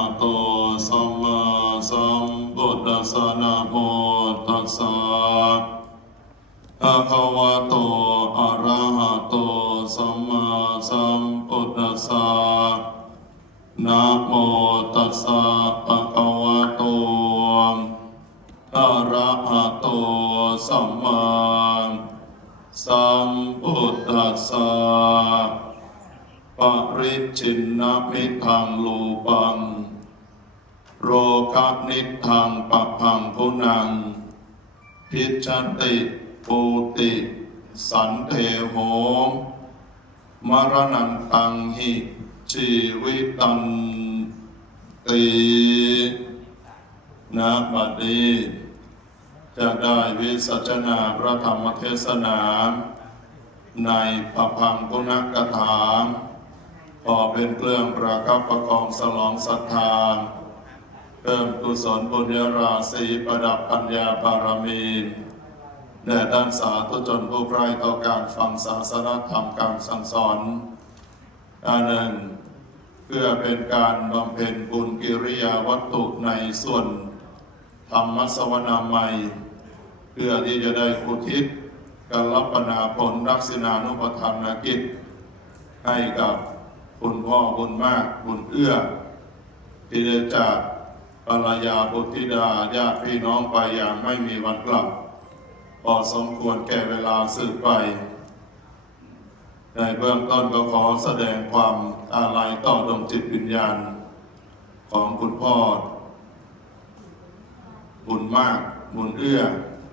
ะโตสัมมาสัมพุทธัสสะนะโมตัสสะภะคะวะโตอะระหะโตสัมมาสัมพุทธัสสะนะโมตัสสะภะคะวะโตอะระหะโตสัมมาสัมพุทธัสสะปริจินนมิทังโลปัง โรคะนิทังปะพังพุนัง พิชติปูติ สันเทโหมรณันตังหิ ชีวิตันตินะบัดนี้จะได้วิสัชนาพระธรรมเทศนา ในปะพังพุนักถาขอเป็นเครื่องประคับประคองสลองศรัทธา เพิ่มกุศลบุญญาราศีประดับปัญญาบารมีแด่ด้านสาธุชนผู้ใคร่ต่อการฟังศาสนธรรมการสั่งสอนอันหนึ่งเพื่อเป็นการบำเพ็ญบุญกิริยาวัตถุในส่วน ธรรมสวนาใหม่เพื่อที่จะได้อุทิศการรับปนาผลรักษณานุปทานกิจ ให้กับคุณพ่อบุญมากบุญเอื้อ ที่ได้จาก ภรรยาบุตรธิดาญาติพี่น้องไปอย่างไม่มีวันกลับพอสมควรแก่เวลาสืบไป ในเบื้องต้นก็ขอแสดงความอาลัยต่อดวงจิตวิญญาณ ของคุณพ่อ บุญมากบุญเอื้อ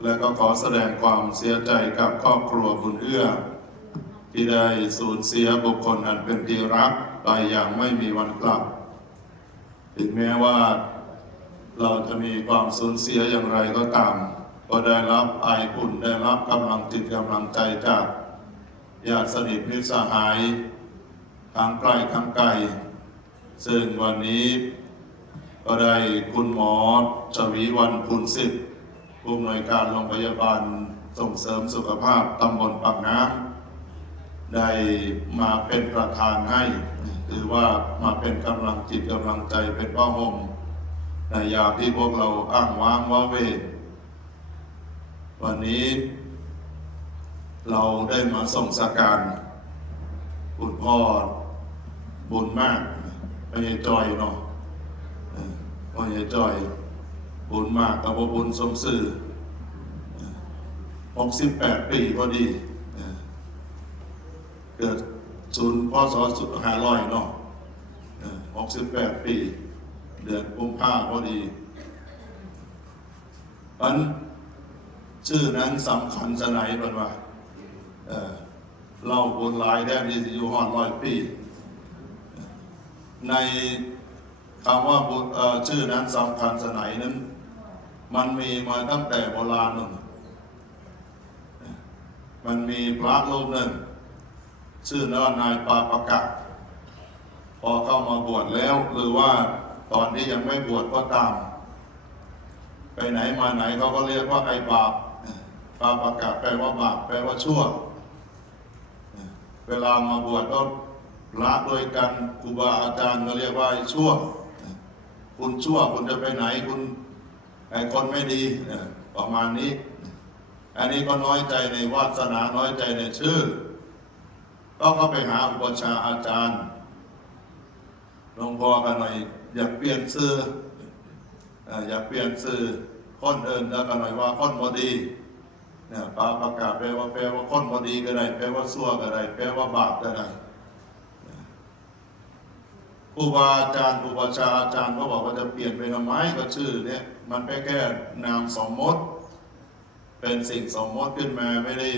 และก็ขอแสดงความเสียใจกับครอบครัวบุญเอื้อ ที่ได้สูญเสียบุคคลอันเป็นที่รักไปอย่างไม่มีวันกลับ ถึงแม้ว่า เราจะมีความสูญเสียอย่างไรก็ตาม ก็ได้รับไออุ่นได้รับกำลังจิตกำลังใจจากญาติสนิทมิตรสหายทางใกล้ทางไกล ซึ่งวันนี้ก็ได้คุณหมอชวีวันพุนสิทธิ์ผู้อำนวยการโรงพยาบาลส่งเสริมสุขภาพตำบลปากน้ำได้มาเป็นประธานให้ถือว่ามาเป็นกำลังจิตกำลังใจเป็นพ่อห่ม ในยามที่พวกเราอ้างว้างว้าเว วันนี้ เราได้มาส่งสการคุณพ่อบุญมากไม่ใช่จอยเนาะเออไม่ใช่จอย บุญมากกับว่าบุญสมสื่อหกสิบแปดปีพอดีเกิดศูนย์พศสุดห้าร้อยเนาะหกสิบแป เดือนกุมภาพอดีอันชื่อนั้นสำคัญสนายเป็นว่าเอ่อเล่าบนหลายแดนที่อยู่หอดร้อยปี ในคำว่าชื่อนั้นสำคัญสนายนั้น มันมีมาตั้งแต่โบราณนู่นมันมีพระรูปหนึ่ง ชื่อว่านายปาปกะพอเข้ามาบวชแล้วหรือว่า ตอนที่ยังไม่บวชก็ตาม ไปไหนมาไหนเขาก็เรียกว่าไอ้บาปปาปกะแปลว่าบาปแปลว่าชั่ว เวลามาบวชก็ละด้วยกันครูบาอาจารย์ก็เรียกว่าไอ้ชั่ว คุณชั่วคุณจะไปไหนคุณไอ้คนไม่ดีประมาณนี้ อันนี้ก็น้อยใจในวาสนาน้อยใจในชื่อ ก็เข้าไปหาอุปชาอาจารย์หลวงพ่อกันหน่อย อยากเปลี่ยนชื่อเอ่ออยากเปลี่ยนชื่อคนเอินแล้วกันหน่อยว่าคนบดีเนี่ยปาประกาศแปลว่าแปลว่าคนบดีก็ได้แปลว่าซั่วก็ได้แปลว่าบาปก็ได้ครูบาอาจารย์อุปชาย์อาจารย์ก็บอกว่าจะเปลี่ยนเป็นไม้ก็ชื่อเนี่ยมันไปแค่นามสมมติ เป็นสิ่งสมมติขึ้นมาไม่ได้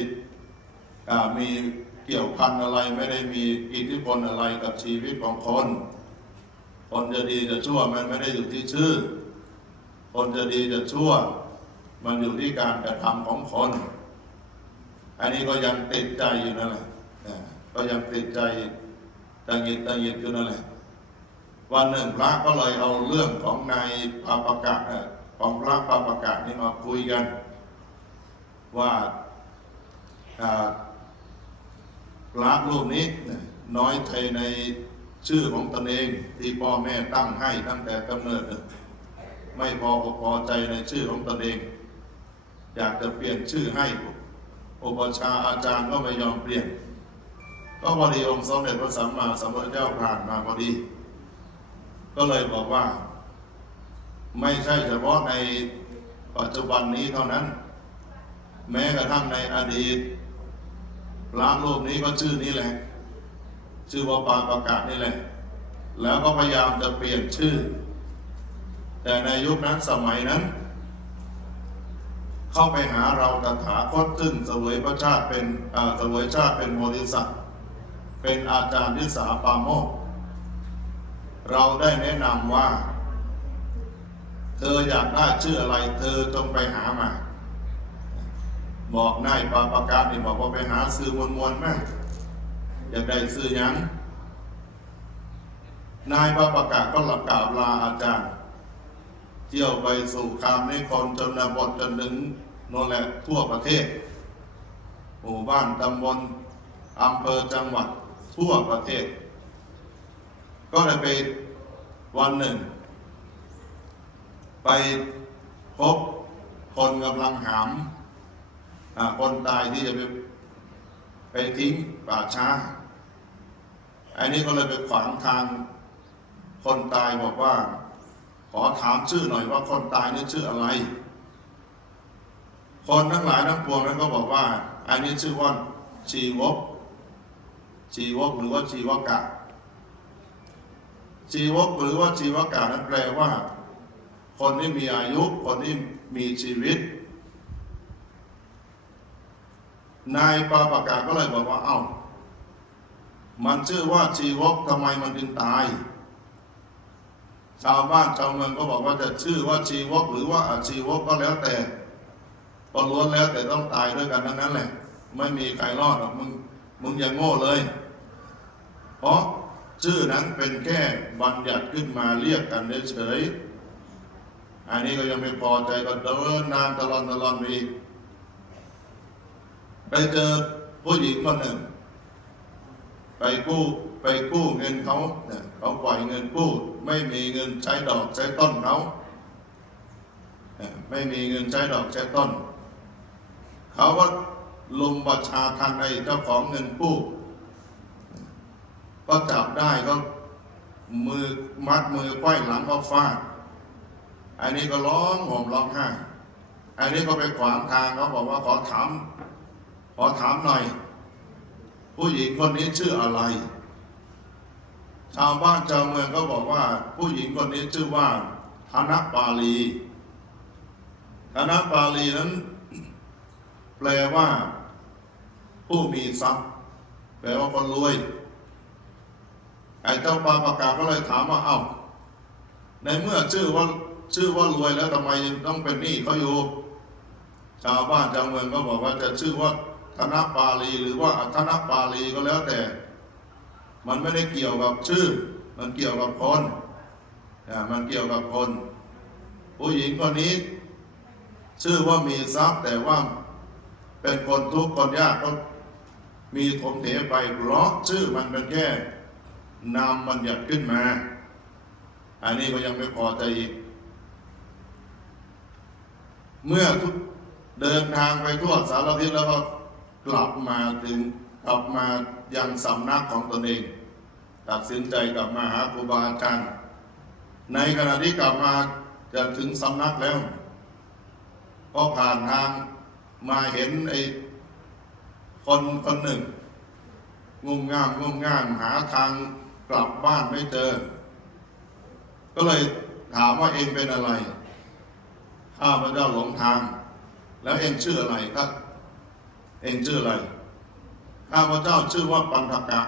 มีเกี่ยวพันอะไรไม่ได้มีอิทธิพลอะไรกับชีวิตของคน คนจะดีจะชั่วมันไม่ได้อยู่ที่ชื่อ คนจะดีจะชั่ว มันอยู่ที่การกระทำของคน อันนี้ก็ยังติดใจอยู่นั่นแหละก็ยังติดใจตังหงิดตังหงิดอยู่นั่นแหละวันหนึ่งพระก็เลยเอาเรื่องของนายปาปกะของพระปาปกะนี่มาคุยกัน ว่าอ่าพระรูปนี้น้อยใจใน ชื่อของตนเองที่พ่อแม่ตั้งให้ตั้งแต่กำเนิด ไม่พอพอใจในชื่อของตนเอง อยากจะเปลี่ยนชื่อให้อุปชาอาจารย์ก็ไม่ยอมเปลี่ยน ก็พอดีองค์สมเด็จพระสัมมาสัมพุทธเจ้าผ่านมาพอดี ก็เลยบอกว่า ไม่ใช่เฉพาะในปัจจุบันนี้เท่านั้น แม้กระทั่งในอดีตพระรูปนี้ก็ชื่อนี้แหละ ชื่อว่าปาประกาศนี่แหละ แล้วก็พยายามจะเปลี่ยนชื่อ แต่ในยุคนั้นสมัยนั้น เข้าไปหาเราตถาคตซึ่งเสวยพระชาติเป็นเสวยชาติเป็นโมดิสัตเป็นอาจารย์ที่สาปาโมก เราได้แนะนำว่า เธออยากได้ชื่ออะไร เธอจงไปหามาบอกนายปาประกาศนี่บอกว่าไปหาซื้อมวลมวลแม่ อยากได้ซื้อหยังนายปาประกาศก็หลับกล่าวลาอาจารย์ เที่ยวไปสู่คามนิคมจนบทจนถึงโนนแหละทั่วประเทศ หมู่บ้านตำบลอำเภอจังหวัดทั่วประเทศ ก็เลยไปวันหนึ่ง ไปพบคนกำลังหามคนตายที่จะไป ไปทิ้งป่าช้า อันนี้ก็เลยไปขวางทางคนตายบอกว่า ขอถามชื่อหน่อยว่าคนตายนี่ชื่ออะไร คนทั้งหลายทั้งปวงนั้นก็บอกว่า อันนี้ชื่อว่าชีวกชีวกหรือว่าชีวกะ ชีวกหรือว่าชีวกะนั้นแปลว่า คนที่มีอายุ คนที่มีชีวิต นายปาปากาก็เลยบอกว่าเอ้า มันชื่อว่าชีวกทำไมมันถึงตาย ชาวบ้านชาวเมืองก็บอกว่าจะชื่อว่าชีวกหรือว่าอาชีวกก็แล้วแต่ก็ล้วนแล้วแต่ต้องตายด้วยกันทั้งนั้นแหละ ไม่มีใครรอดหรอกมึงมึงอย่างโง่เลย เพราะชื่อนั้นเป็นแค่บัญญัติขึ้นมาเรียกกันเฉยๆอันนี้ก็ยังไม่พอใจก็เดินนางตลอดตลอดไปอีก ไปเจอผู้หญิงคนหนึ่ง ไปกู้ไปกู้เงินเขาเนี่ยเขาปล่อยเงินกู้ ไม่มีเงินใช้ดอกใช้ต้นเขาเอ่อไม่มีเงินใช้ดอกใช้ต้น เขาก็ลุมประชาทันในเจ้าของเงินกู้ ก็จับได้ก็มือมัดมือไขว้หลังก็ฟาด อันนี้ก็ร้องห่มร้องไห้ อันนี้ก็ไปขวางทางเขาบอกว่าขอถาม ขอถามหน่อย ผู้หญิงคนนี้ชื่ออะไร ชาวบ้านชาวเมืองก็บอกว่า ผู้หญิงคนนี้ชื่อว่าธนปาลีธนปาลีนั้น แปลว่า ผู้มีทรัพย์ แปลว่าคนรวยไอ้เจ้าปาปากาก็เลยถามว่าเอ้าในเมื่อชื่อว่าชื่อว่ารวยแล้วทำไมยังต้องเป็นหนี้เขาอยู่ ชาวบ้านชาวเมืองก็บอกว่าจะชื่อว่า นปาลีหรือว่าอัธนปาลีก็แล้วแต่ มันไม่ได้เกี่ยวกับชื่อ มันเกี่ยวกับคนอ่ามันเกี่ยวกับคน ผู้หญิงคนนี้ ชื่อว่ามีทรัพย์แต่ว่าเป็นคนทุกข์คนยากก็มีถมเถไปเพราะชื่อมันเป็นแค่นามบัญญัติขึ้นมา อันนี้ก็ยังไม่พอใจอีก เมื่อทุกเดินทางไปทั่วสารทิศแล้วก็ กลับมาถึงกลับมายังสำนักของตนเอง ตัดสินใจกลับมาหาครูบาอาจารย์ ในขณะที่กลับมาจะถึงสำนักแล้ว ก็ผ่านทางมาเห็นไอ้คนคนหนึ่งงุ่มง่ามงุ่มง่ามหาทางกลับบ้านไม่เจอ ก็เลยถามว่าเองเป็นอะไร ข้าพเจ้าหลงทาง แล้วเองชื่ออะไรครับ เองชื่ออะไรข้าพเจ้าชื่อว่าปันธกะ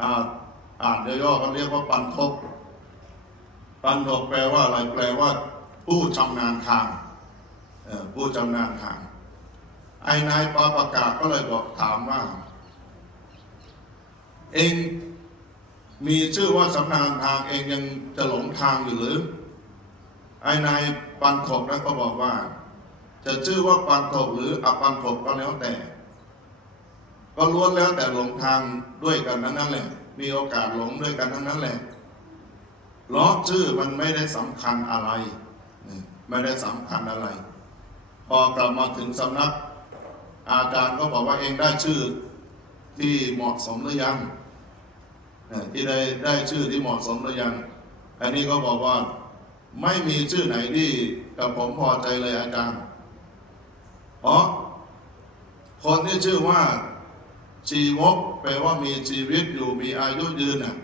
อ่าอ่านย่อๆก็เรียกว่าปันทก ปันทกแปลว่าอะไร แปลว่า ผู้ชำนาญทางผู้ชำนาญทาง ไอ้นายปาประกาศก็เลยบอกถามว่า เองมีชื่อว่าสำนาญทางเองยังจะหลงทางอยู่หรือ ไอ้นายปันทกนั้นก็บอกว่า จะชื่อว่าปันทกหรืออปันทกก็แล้วแต่ ก็ล้วนแล้วแต่หลงทางด้วยกันนั้นนั่นแหละ มีโอกาสหลงด้วยกันทั้งนั้นแหละล้อชื่อมันไม่ได้สำคัญอะไร ไม่ได้สำคัญอะไร พอกลับมาถึงสำนัก อาจารย์ก็บอกว่าเองได้ชื่อที่เหมาะสมหรือยังที่ได้ได้ชื่อที่เหมาะสมหรือยัง อันนี้ก็บอกว่าไม่มีชื่อไหนที่กับผมพอใจเลยอาจารย์ เพราะคนที่ชื่อว่าชีวกแปลว่ามีชีวิตอยู่มีอายุยืนน่ะ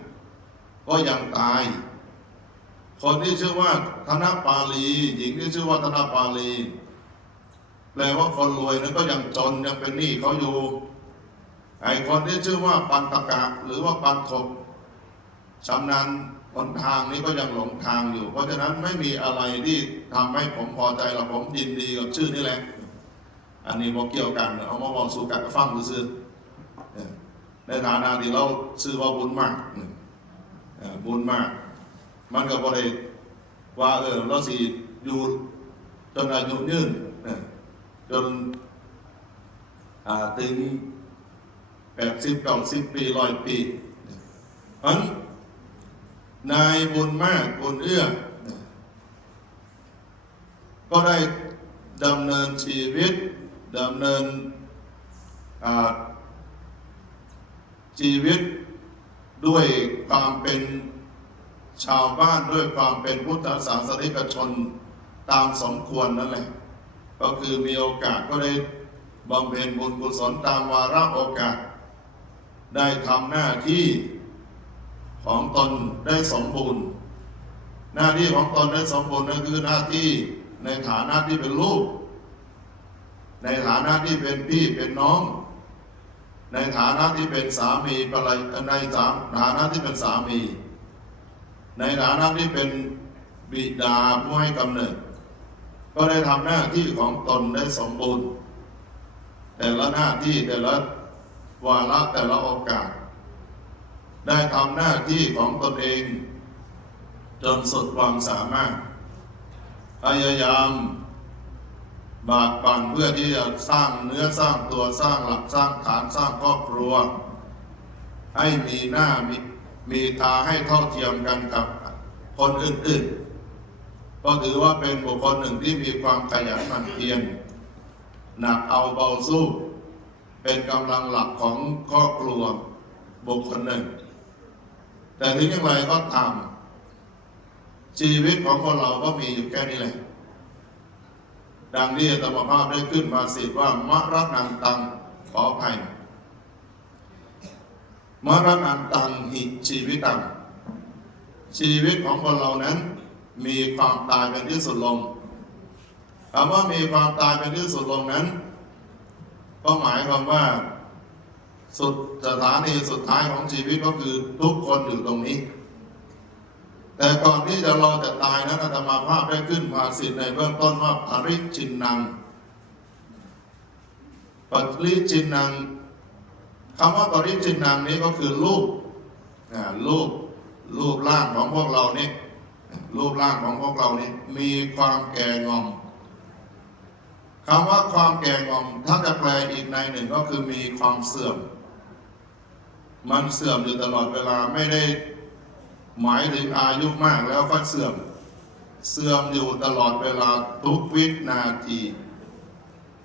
ก็ยังตาย คนที่ชื่อว่าธนปาลี หญิงที่ชื่อว่าธนปาลี แปลว่าคนรวยนั้นก็ยังจนยังเป็นหนี้เขาอยู่ ไอ้คนที่ชื่อว่าปันตะกะหรือว่าปันทบชำนาญหนทางนี้ก็ยังหลงทางอยู่ เพราะฉะนั้นไม่มีอะไรที่ทำให้ผมพอใจหรอกผมยินดีกับชื่อนี่แหละ อันนี้บอกเกี่ยวกันเอามาบอกสู่กันฟังซื่อในฐานะที่เราชื่อว่าบุญมากบุญมาก มันก็บริว่าเออเราสิอยู่จนอายุยืนจนถึงแปดสิบเก้าสิบปีร้อยปีเพราะฉะนั้นนายบุญมากบุญเอื้อ ก็ได้ดำเนินชีวิต ดำเนินชีวิตด้วยความเป็นชาวบ้านด้วยความเป็นพุทธศาสนิกชนตามสมควรนั่นแหละ ก็คือมีโอกาสก็ได้บำเพ็ญบุญกุศลตามวาระโอกาส ได้ทำหน้าที่ของตนได้สมบูรณ์ หน้าที่ของตนได้สมบูรณ์นั่นคือหน้าที่ในฐานะที่เป็นลูก ในฐานะที่เป็นพี่เป็นน้อง ในฐานะที่เป็นสามีภรรยาในฐานะที่เป็นสามี ในฐานะที่เป็นบิดาผู้ให้กำเนิด ก็ได้ทำหน้าที่ของตนได้สมบูรณ์ แต่ละหน้าที่แต่ละวาระแต่ละโอกาส ได้ทำหน้าที่ของตนเอง จนสุดความสามารถพยายาม บากบั่นเพื่อที่จะสร้างเนื้อสร้างตัวสร้างหลักสร้างฐานสร้างครอบครัว ให้มีหน้ามีมีตาให้เท่าเทียมกันกับคนอื่นๆ ก็ถือว่าเป็นบุคคลหนึ่งที่มีความขยันหมั่นเพียรหนักเอาเบาสู้ เป็นกำลังหลักของครอบครัวบุคคลหนึ่ง แต่ถึงอย่างไรก็ตามชีวิตของคนเราก็มีอยู่แค่นี้แหละ ดังที่ธรรมภาพได้ขึ้นมาสิว่ามรณังตังขออภัยมรณังตังหิชีวิตัง ชีวิตของคนเรานั้น มีความตายเป็นที่สุดลงคำว่ามีความตายเป็นที่สุดลงนั้น ก็หมายความว่า สุดสถานีสุดท้ายของชีวิตก็คือทุกคนอยู่ตรงนี้ แต่ก่อนที่จะรอจะตายนั้นอาตมาภาพได้ขึ้นมาสิทธิ์ในเบื้องต้นว่าปริจินนังปริจินนังคำว่าปริจินนังนี้ก็คือรูปรูปรูปร่างของพวกเรานี่รูปร่างของพวกเรานี่มีความแก่งอมคำว่าความแก่งอมถ้าจะแปลอีกในหนึ่งก็คือมีความเสื่อม มันเสื่อมอยู่ตลอดเวลาไม่ได้ หมายถึงอายุมากแล้วก็เสื่อม เสื่อมอยู่ตลอดเวลาทุกวินาที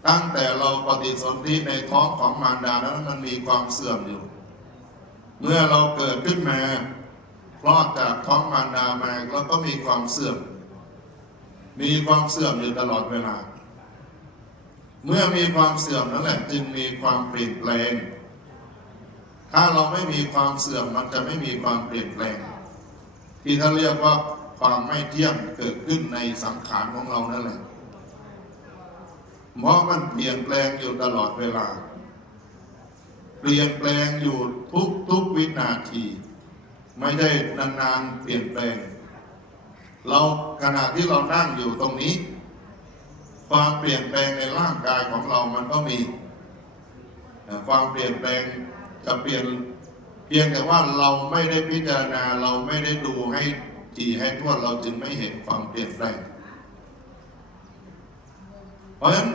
ตั้งแต่เราปฏิสนธิในท้องของมารดานั้นมันมีความเสื่อมอยู่ เมื่อเราเกิดขึ้นมาคลอดจากท้องมารดามาเราก็มีความเสื่อม มีความเสื่อมอยู่ตลอดเวลา เมื่อมีความเสื่อมนั่นแหละจึงมีความเปลี่ยนแปลง ถ้าเราไม่มีความเสื่อมมันจะไม่มีความเปลี่ยนแปลง ที่ท่านเรียกว่าความไม่เที่ยงเกิดขึ้นในสังขารของเรานั่นแหละเพราะมันเปลี่ยนแปลงอยู่ตลอดเวลา เปลี่ยนแปลงอยู่ทุกทุกวินาที ไม่ได้นานๆเปลี่ยนแปลง เราขณะที่เรานั่งอยู่ตรงนี้ ความเปลี่ยนแปลงในร่างกายของเรามันก็มี ความเปลี่ยนแปลงจะเปลี่ยน เพียงแต่ว่าเราไม่ได้พิจารณาเราไม่ได้ดูให้จีให้ทั่วเราจึงไม่เห็นความเปลี่ยนแปลงเพราะฉะนั้น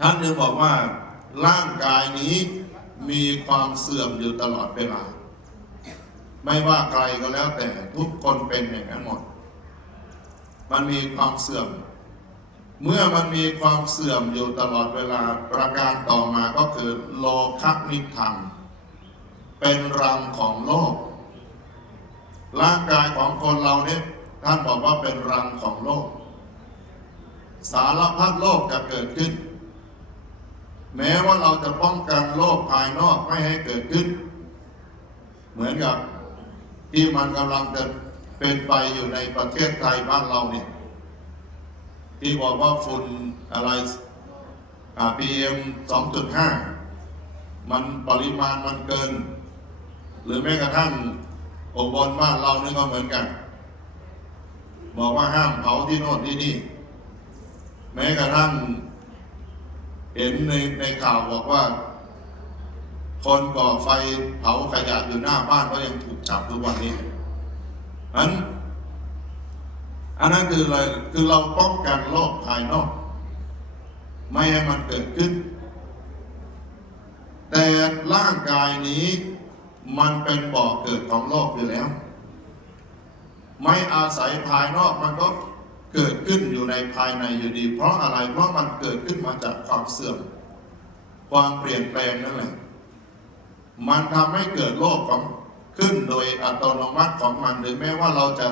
ท่านจึงบอกว่าร่างกายนี้มีความเสื่อมอยู่ตลอดเวลา ไม่ว่าใครก็แล้วแต่ทุกคนเป็นอย่างนั้นหมด มันมีความเสื่อม เมื่อมันมีความเสื่อมอยู่ตลอดเวลาประการต่อมาก็คือโลคันิทัง เป็นรังของโลก ร่างกายของคนเราเนี่ยท่านบอกว่าเป็นรังของโลก สารพัดโลกจะเกิดขึ้น แม้ว่าเราจะป้องกันโลกภายนอกไม่ให้เกิดขึ้น เหมือนกับที่มันกำลังจะเป็นไปอยู่ในประเทศไทยบ้านเราเนี่ยที่บอกว่าฝุ่นอะไรพีเอ็มสองจุดห้ามันปริมาณมันเกิน หรือแม้กระทั่งอบรบ้านเรานี่ก็เหมือนกัน บอกว่าห้ามเผาที่โน่นที่นี่ แม้กระทั่ง เห็นในในข่าวบอกว่า คนก่อไฟเผาขยะอยู่หน้าบ้านก็ยังถูกจับทุกวันนี้อันอันนั้นคืออะไรคือเราป้องกันโรคภายนอก ไม่ให้มันเกิดขึ้น แต่ร่างกายนี้ มันเป็นบ่อเกิดของโลกอยู่แล้ว ไม่อาศัยภายนอกมันก็เกิดขึ้นอยู่ในภายในอยู่ดี เพราะอะไรเพราะมันเกิดขึ้นมาจากความเสื่อม ความเปลี่ยนแปลงนั่นแหละมันทำให้เกิดโรคของขึ้นโดยอัตโนมัติของมันหรือแม้ว่าเราจะ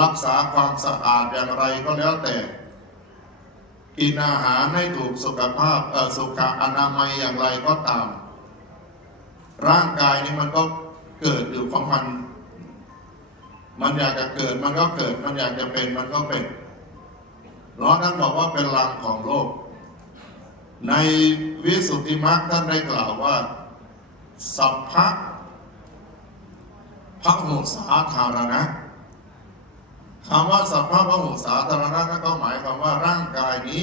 รักษาความสะอาดอย่างไรก็แล้วแต่ กินอาหารให้ถูกสุขภาพสุขอนามัยอย่างไรก็ตาม ร่างกายนี่มันก็เกิดอยู่ของมัน มันอยากจะเกิดมันก็เกิด มันอยากจะเป็นมันก็เป็นเพราะท่านบอกว่าเป็นรังของโลก ในวิสุทธิมรรคท่านได้กล่าวว่า สัพพะพระหุสาธารณะคำว่าสัพพะพระหุสาธารณะนั่นก็หมายความว่าร่างกายนี้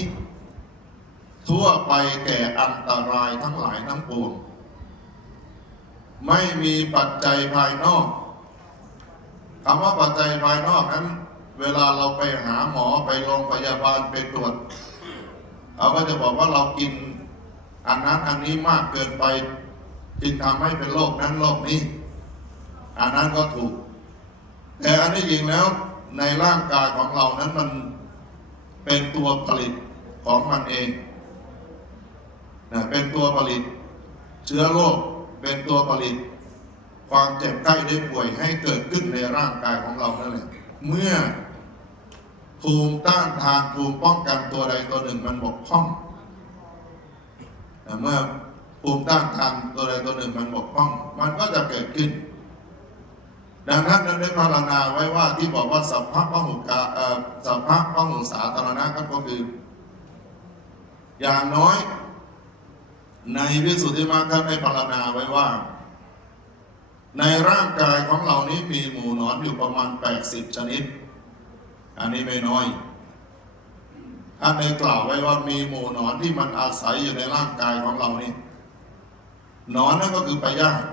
ทั่วไปแก่อันตรายทั้งหลายทั้งปวง ไม่มีปัจจัยภายนอกคำว่าปัจจัยภายนอกนั้น เวลาเราไปหาหมอไปโรงพยาบาลไปตรวจเขาก็จะบอกว่าเรากินอันนั้นอันนี้มากเกินไปจึงทำให้เป็นโรคนั้นโรคนี้ อันนั้นก็ถูก แต่อันนี้จริงแล้วในร่างกายของเรานั้นมันเป็นตัวผลิตของมันเองนะเป็นตัวผลิตเชื้อโรค เป็นตัวผลิต ความเจ็บไข้ได้ป่วยให้เกิดขึ้นในร่างกายของเรานั่นแหละเมื่อภูมิต้านทานภูมิป้องกันตัวใดตัวหนึ่งมันบกพร่องเมื่อภูมิต้านทานตัวใดตัวหนึ่งมันบกพร่อง มันก็จะเกิดขึ้น ดังนั้นเราได้พารณนาไว้ว่าที่บอกว่าสัพพะพหุกาสัพพะพหุสาธารณะก็คือ อย่างน้อย ในวิสุทธิมรรคท่านได้พารณนาไว้ว่า ในร่างกายของเรานี้มีหมู่นอนอยู่ประมาณ 80 ชนิด อันนี้ไม่น้อยท่านได้กล่าวไว้ว่ามีหมู่นอนที่มันอาศัยอยู่ในร่างกายของเรานี่นอนนั่นก็คือพยาธิ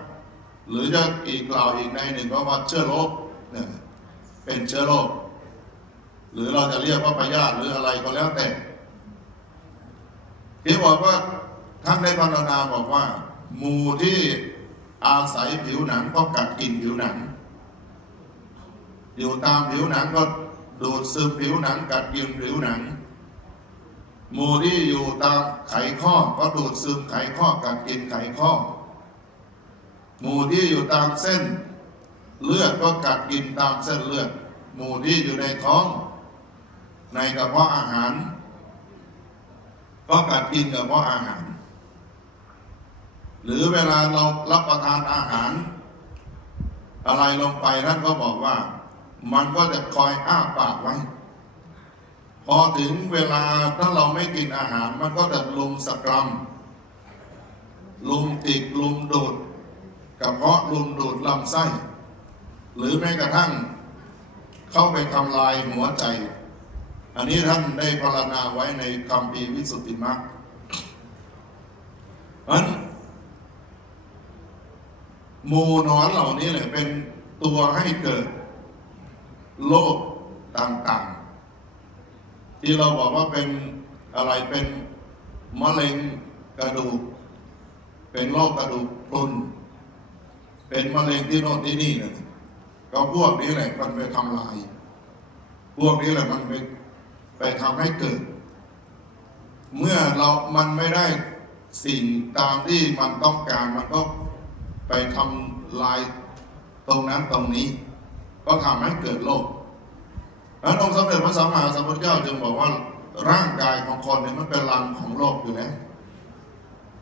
หรือจะอีกกล่าวอีกในหนึ่งก็ว่าเชื้อโรคเนี่ยเป็นเชื้อโรคหรือเราจะเรียกว่าพยาธิหรืออะไรก็แล้วแต่ที่บอกว่า ท่านได้พรรณนาบอกว่าหมูที่อาศัยผิวหนังก็กัดกินผิวหนัง อยู่ตามผิวหนังก็ดูดซึมผิวหนัง กัดกินผิวหนังหมูที่อยู่ตามไขข้อก็ดูดซึมไขข้อกัดกินไขข้อหมูที่อยู่ตามเส้น เลือดก็กัดกินตามเส้นเลือดหมูที่อยู่ในท้อง ในกระเพาะอาหาร ก็กัดกินกระเพาะอาหาร หรือเวลาเรารับประทานอาหาร อะไรลงไปท่านก็บอกว่า มันก็จะคอยอ้าปากไว้ พอถึงเวลาถ้าเราไม่กินอาหาร มันก็จะลุมสกรัมลุมติดลุมดูดกระเพาะลุมดูดลำไส้ หรือแม้กระทั่งเข้าไปทำลายหัวใจ อันนี้ท่านได้พรรณนาไว้ในคำพีวิสุทธิมรรคอัน หมูนอนเหล่านี้แหละเป็นตัวให้เกิดโรคต่างๆ ที่เราบอกว่าเป็นอะไรเป็นมะเร็งกระดูก เป็นโรคกระดูกพรุนเเป็นมะเร็งที่โน่นที่นี่นะก็พวกนี้แหละมันไปทำลาย พวกนี้แหละมันไปไปทำให้เกิด เมื่อเรามันไม่ได้สิ่งตามที่มันต้องการมันก็ ไปทำลายตรงนั้นตรงนี้ ก็ทำให้เกิดโรคนั้นองค์สมเด็จพระสัมมาสัมพุทธเจ้าจึงบอกว่าร่างกายของคนเนี่ยมันเป็นรังของโลกอยู่แล้ว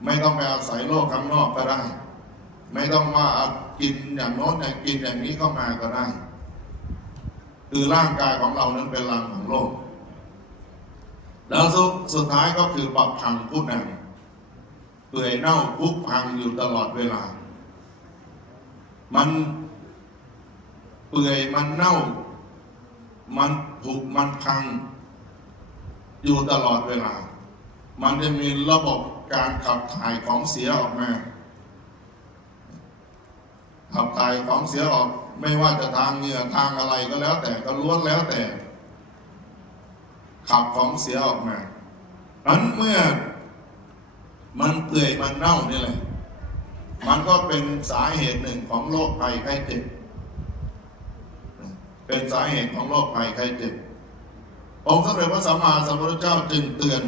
ไม่ต้องไปอาศัยโลกข้างนอกก็ได้ ไม่ต้องว่าากินอย่างโน้นอย่างกินอย่างนี้เข้ามาก็ได้ คือร่างกายของเรานั้นเป็นรังของโลก แล้วสุดสุดท้ายก็คือปักพังผู้นำเปื่อยเน่าพุพังอยู่ตลอดเวลา มันเปื่อยมันเน่า มันผุมันพัง อยู่ตลอดเวลา มันจะมีระบบการขับถ่ายของเสียออกมา ขับถ่ายของเสียออก ไม่ว่าจะทางเหงื่อทางอะไรก็แล้วแต่ก็ล้วนแล้วแต่ ขับของเสียออกมานั้นเมื่อมันเปื่อยมันเน่านี่แหละ มันก็เป็นสาเหตุหนึ่งของโรคภัยไข้เจ็บ เป็นสาเหตุของโรคภัยไข้เจ็บ องค์สมเด็จพระสัมมาสัมพุทธเจ้าจึงเตือน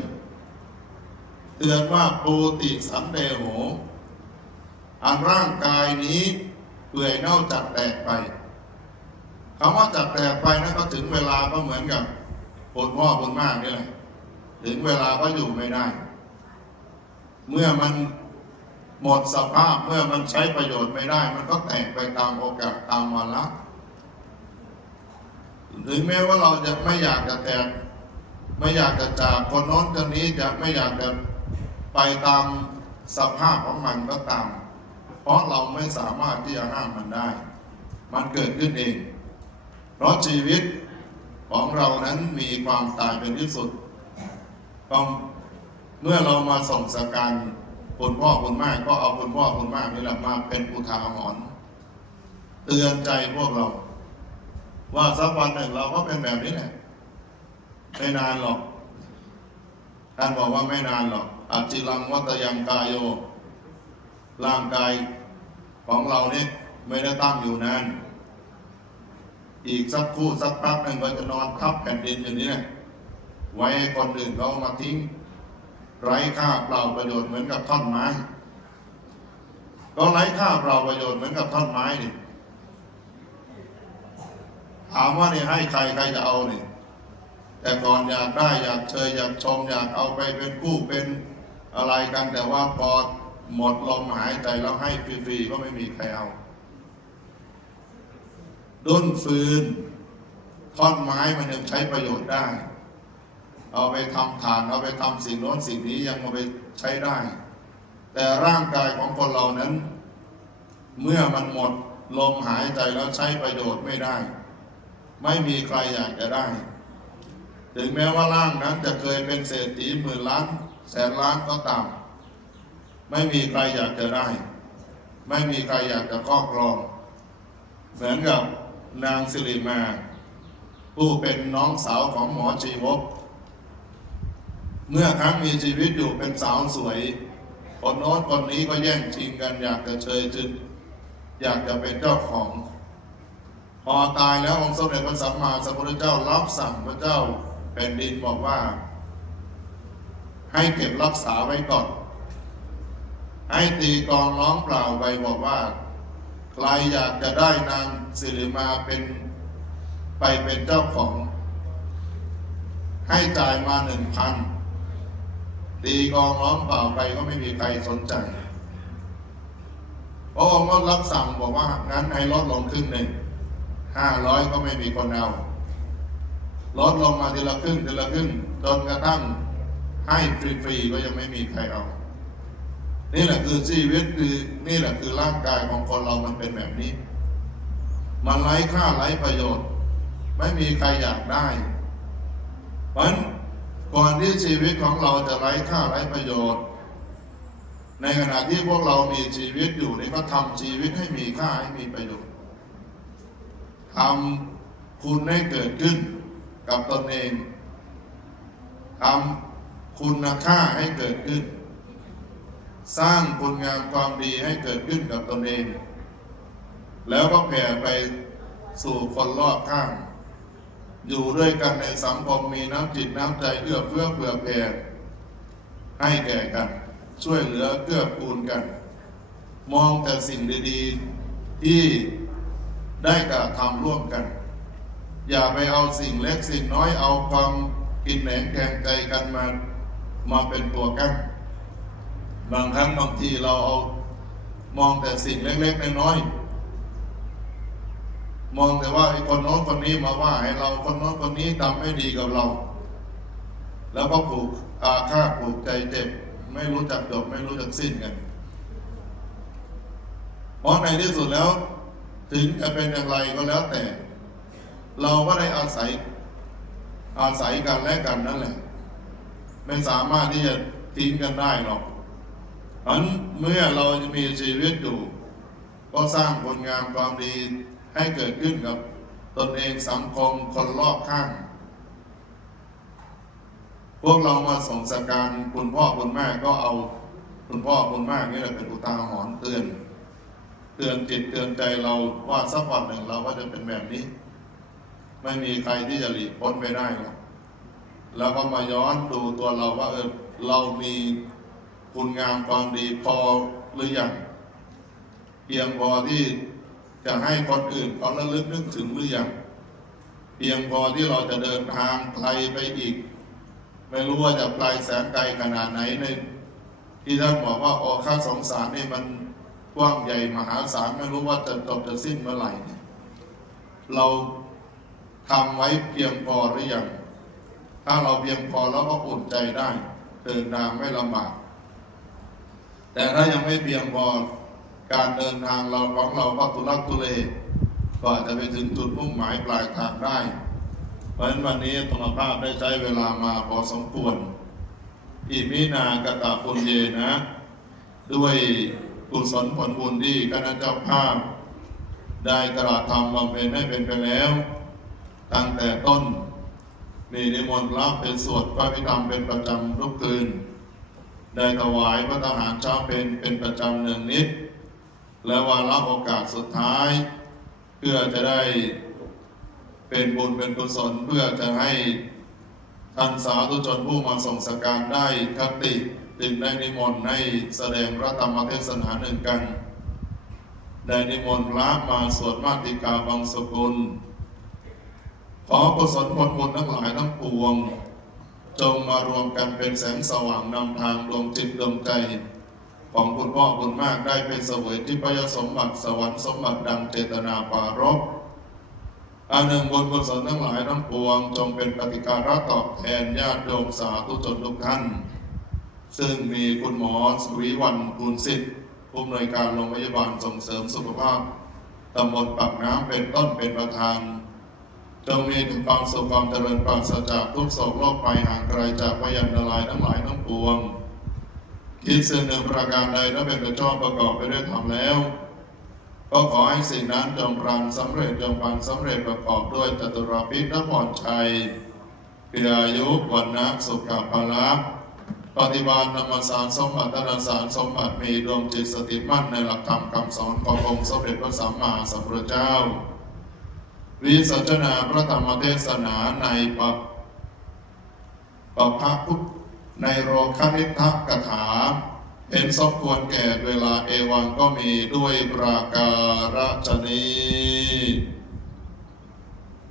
เตือนว่าปูติสันเดโหอันร่างกายนี้เปื่อยเน่าจัดแตกไปคำว่าจัดแตกไปนะก็ถึงเวลาก็เหมือนกับปวดพ่อปวดมากนี่แหละ ถึงเวลาก็อยู่ไม่ได้ เมื่อมัน หมดสภาพเมื่อมันใช้ประโยชน์ไม่ได้ มันก็แตกไปตามโอกาสตามวาระถึงแม้ว่าเราจะไม่อยากจะแตกไม่อยากจะจากคนโน้นคนนี้จะไม่อยากจะไปตามสภาพของมันก็ตาม เพราะเราไม่สามารถที่จะห้ามมันได้ มันเกิดขึ้นเอง เพราะชีวิตของเรานั้นมีความตายเป็นที่สุดก็เมื่อเรามาส่งสการ คุณพ่อคุณแม่ก็เอาคุณพ่อคุณแม่นี่แหละมาเป็นอุทาหรณ์เตือนใจพวกเรา ว่าสักวันหนึ่งเราก็เป็นแบบนี้แหละไม่นานหรอกท่านบอกว่าไม่นานหรอกอัจจิรังวัตยังกายโย ร่างกายของเราเนี่ยไม่ได้ตั้งอยู่นาน อีกสักคู่สักแป๊บหนึ่งก็จะนอนทับแผ่นดินอย่างนี้แหละไว้ให้คนอื่นเขามาทิ้ง ไร้ค่าเปล่าประโยชน์เหมือนกับท่อนไม้ ก็ไร้ค่าเปล่าประโยชน์เหมือนกับท่อนไม้นี่ถามว่านี่ให้ใครใครจะเอานี่แต่ก่อนอยากได้อยากเชยอยากชมอยากเอาไปเป็นคู่เป็นอะไรกันแต่ว่าพอหมดลมหายใจแล้วให้ฟรีๆก็ไม่มีใครเอาด้นฟืนท่อนไม้มันยังใช้ประโยชน์ได้ เอาไปทำฐานเอาไปทำสิ่งโน้นสิ่งนี้ยังมาไปใช้ได้ แต่ร่างกายของคนเรานั้น เมื่อมันหมดลมหายใจแล้วใช้ประโยชน์ไม่ได้ ไม่มีใครอยากจะได้ ถึงแม้ว่าร่างนั้นจะเคยเป็นเศรษฐีหมื่นล้านแสนล้านก็ตามไม่มีใครอยากจะได้ ไม่มีใครอยากจะครอบครอง เหมือนกับนางสิริมา ผู้เป็นน้องสาวของหมอชีวก เมื่อครั้งมีชีวิตอยู่เป็นสาวสวย คนโน้นคนนี้ก็แย่งชิงกันอยากจะเชยจึงอยากจะเป็นเจ้าของ พอตายแล้วองค์สมเด็จพระสัมมาสัมพุทธเจ้ารับสั่งพระเจ้าแผ่นดินบอกว่า ให้เก็บรักษาไว้ก่อน ให้ตีกองร้องเปล่าไปบอกว่า ใครอยากจะได้นางสิริมาเป็นไปเป็นเจ้าของ ให้จ่ายมาหนึ่งพัน ตีกองร้องเปล่าไปก็ไม่มีใครสนใจพระองค์ก็รับสั่งบอกว่างั้นให้ลดลงครึ่งหนึ่งห้าร้อยก็ไม่มีคนเอาลดลงมาทีละครึ่งทีละครึ่งจนกระทั่งให้ฟรีๆก็ยังไม่มีใครเอา นี่แหละคือชีวิตคือนี่แหละคือร่างกายของคนเรามันเป็นแบบนี้ มันไร้ค่าไร้ประโยชน์ ไม่มีใครอยากได้ เพราะฉะนั้น ก่อนที่ชีวิตของเราจะไร้ค่าไร้ประโยชน์ ในขณะที่พวกเรามีชีวิตอยู่นี่ก็ทำชีวิตให้มีค่าให้มีประโยชน์ทำคุณให้เกิดขึ้นกับตนเองทำคุณค่าให้เกิดขึ้น สร้างคุณงามความดีให้เกิดขึ้นกับตนเอง แล้วก็แผ่ไปสู่คนรอบข้าง อยู่ด้วยกันในสังคมมีน้ำจิตน้ำใจเอื้อเฟื้อเผื่อแผ่ให้แก่กัน ช่วยเหลือเกื้อกูลกัน มองแต่สิ่งดีๆที่ได้กระทำร่วมกัน อย่าไปเอาสิ่งเล็กสิ่งน้อยเอาความกินแหนงแข่งใจกันมามาเป็นตัวกั้นบางครั้งบางทีเราเอามองแต่สิ่งเล็กๆน้อยๆ มองแต่ว่าไอ้คนโน้นคนนี้มาว่าให้เราคนโน้นคนนี้ทำไม่ดีกับเรา แล้วก็ผูกอาฆาตผูกใจเจ็บ ไม่รู้จักจบไม่รู้จักสิ้นกันเพราะในที่สุดแล้ว ถึงจะเป็นอย่างไรก็แล้วแต่ เราก็ได้อาศัยอาศัยกันและกันนั่นแหละ ไม่สามารถที่จะทิ้งกันได้หรอกอันเมื่อเราจะมีชีวิตอยู่ ก็สร้างผลงานความดี ให้เกิดขึ้นกับตนเองสังคมคนรอบข้าง พวกเรามาส่งสการคุณพ่อคุณแม่ก็เอาคุณพ่อคุณแม่นี่แหละเป็นอุทาหรณ์เตือน เตือนจิตเตือนใจเราว่าสักวันหนึ่งเราก็จะเป็นแบบนี้ ไม่มีใครที่จะหลีกพ้นไปได้หรอกแล้วก็มาย้อนดูตัวเราว่าเออเรามีคุณงามความดีพอหรือยังเพียงพอที่ จะให้คนอื่นเขาระลึกนึกถึงหรือยังเพียงพอที่เราจะเดินทางไกลไปอีก ไม่รู้ว่าจะไกลแสนไกลขนาดไหนในที่ท่านบอกว่าออค่าสงสารนี่มันกว้างใหญ่มหาศาลไม่รู้ว่าจะจบจะสิ้นเมื่อไหร่เนี่ยเราทำไว้เพียงพอหรือยังถ้าเราเพียงพอแล้วก็อุ่นใจได้เดินทางไม่ลำบากแต่ถ้ายังไม่เพียงพอ การเดินทางเราของเราก็ทุลักทุเลก็อาจจะไปถึงจุดมุ่งหมายปลายทางได้ เพราะฉะนั้นวันนี้ธรรมภาพได้ใช้เวลามาพอสมควรอิมินากตะปุญเยนะ ด้วยกุศลผลบุญที่คณะเจ้าภาพ ได้กระทำบำเพ็ญให้เป็นไปแล้ว ตั้งแต่ต้น มีนิมนต์รับเป็นสวดพระพิธรรมเป็นประจำทุกคืน ได้ถวายพระทหารเช้าเป็นเป็นประจำหนึ่งนิด และวาระโอกาสสุดท้าย เพื่อจะได้เป็นบุญเป็นกุศลเพื่อจะให้ท่านสาธุชนผู้มาส่งสการได้คติจึงได้นิมนต์ให้แสดงพระธรรมเทศนาหนึ่งกัน ได้นิมนต์พระมาสวดมาติกาบางสกุล ขอกุศลผลบุญทั้งหลายทั้งปวง จงมารวมกันเป็นแสงสว่างนำทางดวงจิตดวงใจ ของคุณพ่อคุณมากได้เป็นเสวยที่พยสมบัติสวรรค์สมบัติดังเจตนาปารภอันหนึ่งบนกุศลทั้งหลายทั้งปวง จงเป็นปฏิการะตอบแทนญาติโยมสาธุชนทุกท่าน ซึ่งมีคุณหมอสุริวันคูณสิทธิ์ผู้อำนวยการโรงพยาบาลส่งเสริมสุขภาพตำบลปากน้ำเป็นต้นเป็นประธานจงมีถึงความสุขความเจริญปราศจากทุกโศกโรคภัยห่างไกลจากพยันตรายทั้งหลายทั้งปวง คิดสิ่งหนึ่งประการใดถ้าเป็นประชอบประกอบไปด้วยธรรมแล้ว ก็ขอให้สิ่งนั้นจงปรานสำเร็จจงปรานสำเร็จประกอบด้วยจตุรพิษและพรชัยเพื่อายุวันนะสุขภาละปฏิบัตินามสารสมบัตินสารสมบัติมีดวงจิตสติมั่นในหลักธรรมคำสอนขององค์สมเด็จพระสัมมาสัมพุทธเจ้า วิสัชนาพระธรรมเทศนาในปปะพะพุทธ ในโรคนิทักกถา เป็นสมควรแก่เวลาเอวังก็มีด้วยปราการฉนี้